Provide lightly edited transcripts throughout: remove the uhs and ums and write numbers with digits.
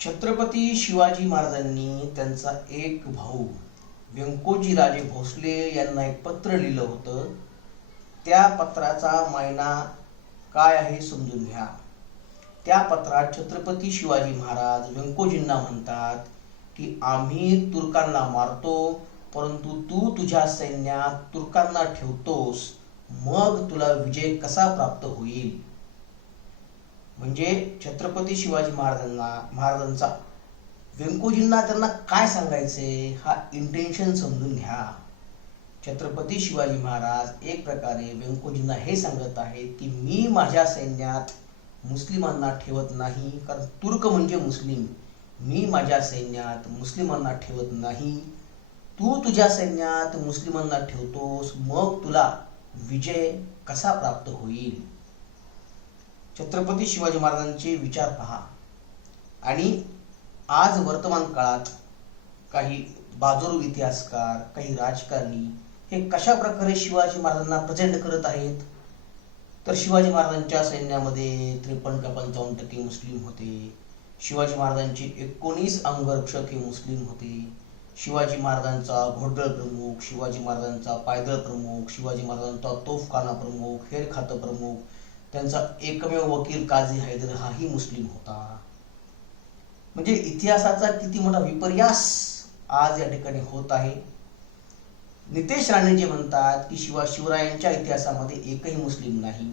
छत्रपती शिवाजी महाराजांनी त्यांचा एक भाऊ व्यंकोजीराजे भोसले यांना एक पत्र लिहिलं होतं. त्या पत्राचा मायना काय आहे समजून घ्या. त्या पत्रात छत्रपती शिवाजी महाराज व्यंकोजींना म्हणतात की आम्ही तुर्कांना मारतो, परंतु तू तुझ्या सैन्यात तुर्कांना ठेवतोस, मग तुला विजय कसा प्राप्त होईल. म्हणजे छत्रपती शिवाजी महाराजांचा व्यंकोजींना त्यांना काय सांगायचे हा इंटेन्शन समजून घ्या. छत्रपती शिवाजी महाराज एक प्रकारे व्यंकोजींना हे सांगत आहेत की मी माझ्या सैन्यात मुस्लिमांना ठेवत नाही, कारण तुर्क म्हणजे मुस्लिम. मी माझ्या सैन्यात मुस्लिमांना ठेवत नाही, तू तुझ्या सैन्यात मुस्लिमांना ठेवतोस, मग तुला विजय कसा प्राप्त होईल. छत्रपती शिवाजी महाराजांचे विचार पहा. आणि आज वर्तमान काळात काही बाजरू इतिहासकार, काही राजकारणी हे कशा प्रकारे शिवाजी महाराजांना प्रेझेंट करत आहेत. तर शिवाजी महाराजांच्या सैन्यामध्ये 53 का 55% मुस्लिम होते. शिवाजी महाराजांचे 19 अंगरक्षक हे मुस्लिम होते. शिवाजी महाराजांचा घोडदळ प्रमुख, शिवाजी महाराजांचा पायदळ प्रमुख, शिवाजी महाराजांचा तोफखाना प्रमुख, हेरखातं प्रमुख, त्यांचा एकमेव वकील काझी हैदर हाही मुस्लिम होता. म्हणजे इतिहासाचा किती मोठा विपर्यास आज या ठिकाणी होत आहे. नितेश राणे जे म्हणतात की शिवरायांच्या इतिहासामध्ये एकही मुस्लिम नाही,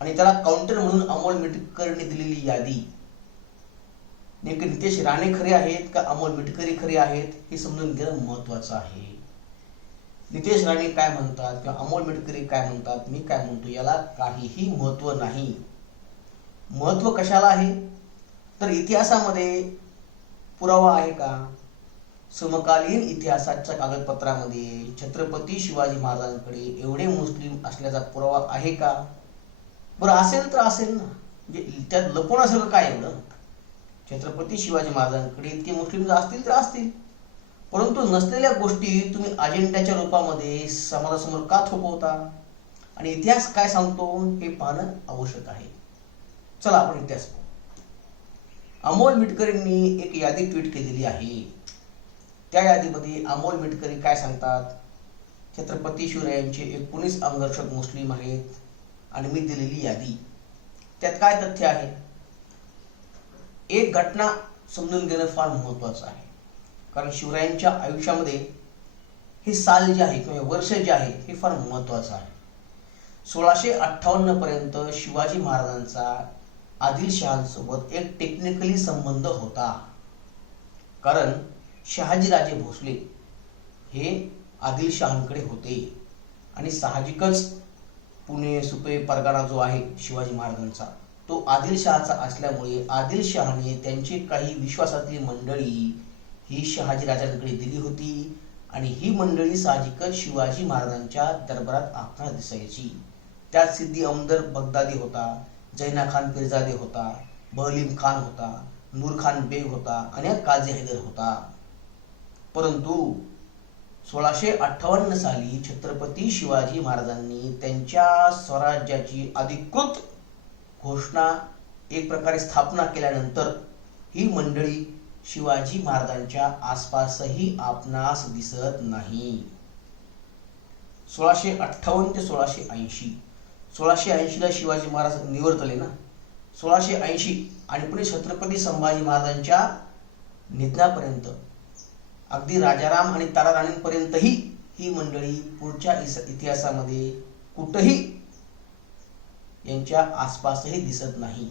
आणि त्याला काउंटर म्हणून अमोल मिटकरने दिलेली यादी, नेमके नितेश राणे खरे आहेत का अमोल मिटकरी खरे आहेत हे समजून घेणं महत्वाचं आहे. नितेश राणे काय म्हणतात किंवा अमोल मिटकरी काय म्हणतात, मी काय म्हणतो, याला काहीही महत्व नाही. महत्व कशाला आहे तर इतिहासामध्ये पुरावा आहे का. समकालीन इतिहासाच्या कागदपत्रामध्ये छत्रपती शिवाजी महाराजांकडे एवढे मुस्लिम असल्याचा पुरावा आहे का. बरं असेल तर असेल ना, म्हणजे त्यात लपवण्यासारखं काय एवढं. छत्रपती शिवाजी महाराजांकडे इतके मुस्लिम जर असतील तर असतील, परंतु नसलेल्या गोष्टी तुम्ही अजेंड्याच्या रूपामध्ये समाजासमोर का थोपवता, आणि इतिहास काय सांगतो हे पाहणं आवश्यक आहे. चला आपण इतिहास पाहू. अमोल मिटकरींनी एक यादी ट्विट केलेली आहे. त्या यादीमध्ये अमोल मिटकरी काय सांगतात, छत्रपती शिवरायांचे 19 अंगरक्षक मुस्लिम आहेत आणि मी दिलेली यादी. त्यात काय तथ्य आहे. एक घटना समजून घेणं फार महत्वाचं आहे, कारण शिवरायांच्या आयुष्यामध्ये हे साल जे आहे किंवा वर्ष जे आहे हे फार महत्वाचं आहे. 1658 पर्यंत शिवाजी महाराजांचा आदिलशहांसोबत एक टेक्निकली संबंध होता, कारण शहाजीराजे भोसले हे आदिलशहांकडे होते आणि साहजिकच पुणे सुपे परगणा जो आहे शिवाजी महाराजांचा तो आदिलशहाचा असल्यामुळे आदिलशहाने त्यांची काही विश्वासातली मंडळी ही शहाजीराजांकडे दिली होती, आणि ही मंडळी साहजिकच शिवाजी महाराजांच्या दरबारात आपणास दिसायची. त्यात सिद्दी अमदर बगदादी होता, जैना खान पिरजादे होता, बहलीम खान होता, नूर खान बेग होता आणि काझी हैदर होता. परंतु 1658 साली छत्रपती शिवाजी महाराजांनी त्यांच्या स्वराज्याची अधिकृत घोषणा एक प्रकारे स्थापना केल्यानंतर ही मंडळी शिवाजी महाराजांच्या आसपासही आपणास दिसत नाही. 1658 ते 1680, 1680 ला शिवाजी महाराज निवर्तले ना, 1680 आणि पुढे छत्रपती संभाजी महाराजांच्या निधनापर्यंत अगदी राजाराम आणि ताराराणींपर्यंतही ही मंडळी पुढच्या इतिहासामध्ये कुठेही यांच्या आसपासही दिसत नाही.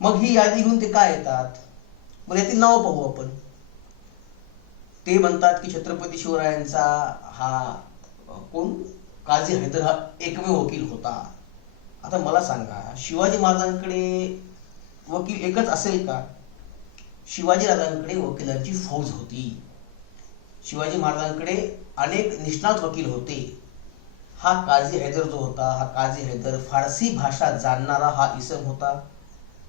मग ही यादी घेऊन ते काय येतात, मग यातील नाव पाहू आपण. ते म्हणतात की छत्रपती शिवरायांचा हा कोण काझी हैदर हा एकमेव वकील होता. आता मला सांगा, शिवाजी महाराजांकडे वकील एकच असेल का. शिवाजी राजांकडे वकिलांची फौज होती. शिवाजी महाराजांकडे अनेक निष्णात वकील होते. हा काझी हैदर जो होता, हा काझी हैदर फारसी भाषा जाणणारा हा इसम होता,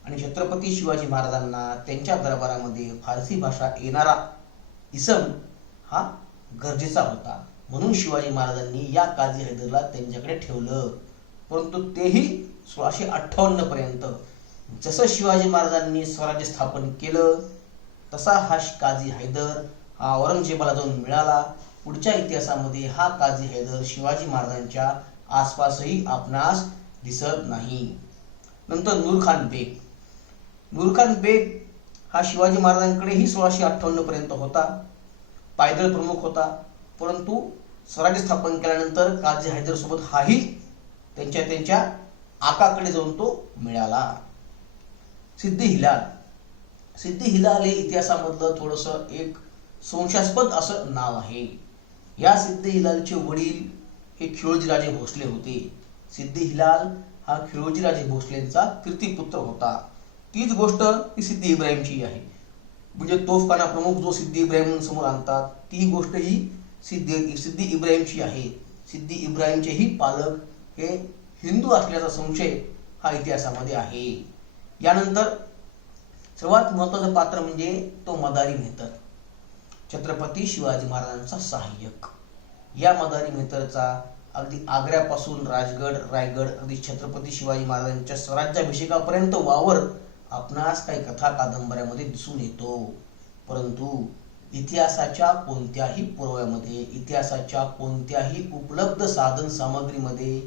आणि छत्रपती शिवाजी महाराजांना त्यांच्या दरबारामध्ये फारसी भाषा येणारा इसम हा गरजेचा होता. म्हणून शिवाजी महाराजांनी या काझी हैदरला त्यांच्याकडे ठेवलं. परंतु तेही 1658 पर्यंत जसं शिवाजी महाराजांनी स्वराज्य स्थापन केलं तसा हा काझी हैदर हा औरंगजेबाला जाऊन मिळाला. पुढच्या इतिहासामध्ये हा काझी हैदर शिवाजी महाराजांच्या आसपासही आपणास दिसत नाही. नंतर नूरखान बेग. नूरखान बेग हा शिवाजी महाराजांकडेही 1658 पर्यंत होता. पायदळ प्रमुख होता. परंतु स्वराज्य स्थापन केल्यानंतर काझी हैदर सोबत हाही त्यांच्या आकाकडे जाऊन तो मिळाला. सिद्दी हिलाल. सिद्दी हिलाल हे इतिहासामधलं थोडंसं एक संशयास्पद असं नाव आहे. या सिद्दी हिलालचे वडील हे खिळोजीराजे भोसले होते. सिद्दी हिलाल हा खिळोजीराजे भोसलेंचा कीर्तिपुत्र होता. तीच गोष्ट ही सिद्दी इब्राहिमची आहे. म्हणजे तोफखाना प्रमुख जो सिद्दी इब्राहिम समोर आणतात ती गोष्ट ही सिद्दी इब्राहिमची आहे. सिद्दी इब्राहिमचेही पालक हे हिंदू असल्याचा संशय हा इतिहासामध्ये आहे. यानंतर सर्वात महत्वाचं पात्र म्हणजे तो मदारी मेहतर, छत्रपती शिवाजी महाराजांचा सहाय्यक. या मदारी मेहतरचा अगदी आग्र्यापासून राजगड, रायगड, अगदी छत्रपती शिवाजी महाराजांच्या स्वराज्याभिषेकापर्यंत वावर आपणास काही कथा कादंबऱ्यामध्ये दिसून येतो. परंतु इतिहासाच्या कोणत्याही पुराव्यामध्ये, इतिहासाच्या कोणत्याही उपलब्ध साधन सामग्रीमध्ये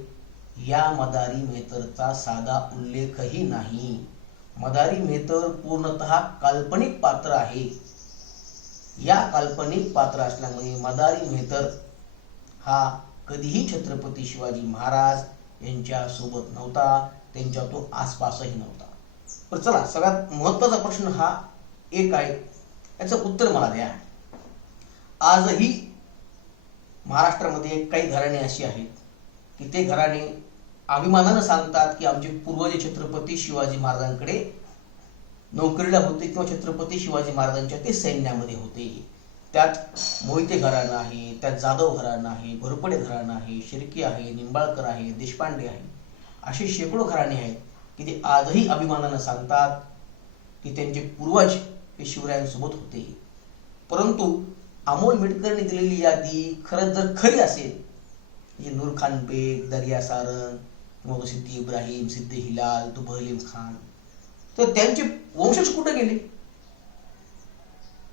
या मदारी मेहतरचा साधा उल्लेखही नाही. मदारी मेहतर पूर्णतः काल्पनिक पात्र आहे. या काल्पनिक पात्र असल्यामुळे मदारी मेहतर हा कधीही छत्रपती शिवाजी महाराज यांच्या सोबत नव्हता, त्यांच्या तो आसपासही नव्हता. पण चला, सगळ्यात महत्वाचा प्रश्न हा एक आहे, याचं उत्तर मला द्या. आजही महाराष्ट्रामध्ये काही घराणे अशी आहेत की ते घराणे अभिमानानं सांगतात की आमचे पूर्वज छत्रपती शिवाजी महाराजांकडे नोकरीला होते किंवा छत्रपती शिवाजी महाराजांच्या ते सैन्यामध्ये होते. त्यात मोहिते घराणं आहे, त्यात जाधव घराणं आहे, घोरपडे घराणं आहे, शिर्के आहे, निंबाळकर आहे, देशपांडे आहे. असे शेकडो घराणे आहेत की ते आजही अभिमानानं सांगतात की त्यांचे पूर्वज हे शिवरायांसोबत होते. परंतु अमोल मिटकरने दिलेली यादी खरंच जर खरी असेल, म्हणजे नूरखान बेग, दर्या सारंग, किंवा तो सिद्दी इब्राहिम, सिद्दी हिलाल, तो बहलीम खान, तर त्यांचे वंशज कुठे गेले?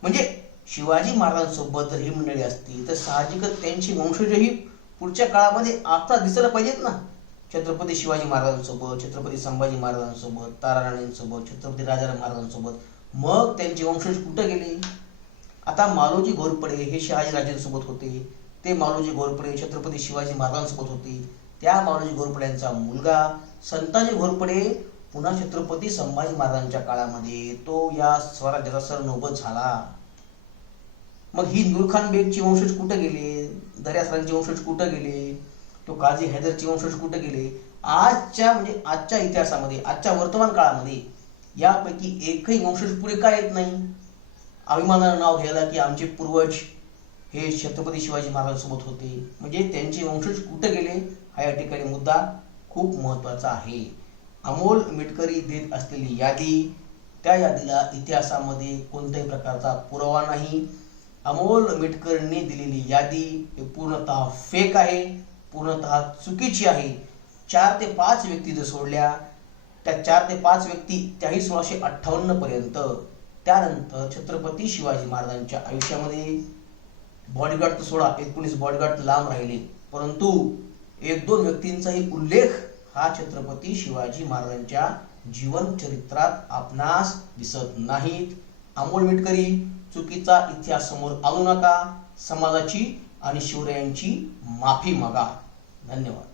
म्हणजे शिवाजी महाराजांसोबत जर ही मंडळी असती तर साहजिकच त्यांची वंशजही पुढच्या काळामध्ये आता दिसायला पाहिजेत ना. छत्रपती शिवाजी महाराजांसोबत, छत्रपती संभाजी महाराजांसोबत, ताराराणींसोबत, छत्रपती राजाराम महाराजांसोबत, मग त्यांचे वंशज कुठे गेले? आता मालोजी घोरपडे हे शहाजीराजेंसोबत होते. ते मालोजी घोरपडे छत्रपती शिवाजी महाराजांसोबत होते. त्या मालोजी घोरपड्यांचा मुलगा संताजी घोरपडे पुन्हा छत्रपती संभाजी महाराजांच्या काळामध्ये तो या स्वराज्याचा सरनौबत झाला. मग ही नूरखान बेगची वंशज कुठे गेले? दर्यासरांचे वंशज कुठे गेले? तो काझी हैदरचे वंशज कुठे गेले? आजच्या इतिहासामध्ये, आजच्या वर्तमान काळामध्ये यापैकी एकही वंशज पुढे का येत नाही? अभिमानानं नाव घ्यायला की आमचे पूर्वज हे छत्रपती शिवाजी महाराजांसोबत होते. म्हणजे त्यांचे वंशज कुठे गेले हा या ठिकाणी मुद्दा खूप महत्वाचा आहे. अमोल मिटकरी देत असलेली यादी, त्या यादीला इतिहासामध्ये कोणत्याही प्रकारचा पुरावा नाही. अमोल मिटकरने दिलेली यादी हे पूर्णतः फेक आहे, पूर्णतः चुकीची आहे. 4 ते 5 व्यक्ती जर सोडल्या, त्या 4 ते 5 व्यक्ती त्याही 1658 पर्यंत, त्यानंतर छत्रपती शिवाजी महाराजांच्या आयुष्यामध्ये बॉडीगार्ड तर सोडा, 19 बॉडीगार्ड लांब राहिले, परंतु 1-2 व्यक्तींचाही उल्लेख हा छत्रपती शिवाजी महाराजांच्या जीवन चरित्रात आपणास दिसत नाहीत. अमोल मिटकरी चुकीचा इतिहास समोर आणू नका. समाजाची आणि शिवरायांची माफी मागा. धन्यवाद.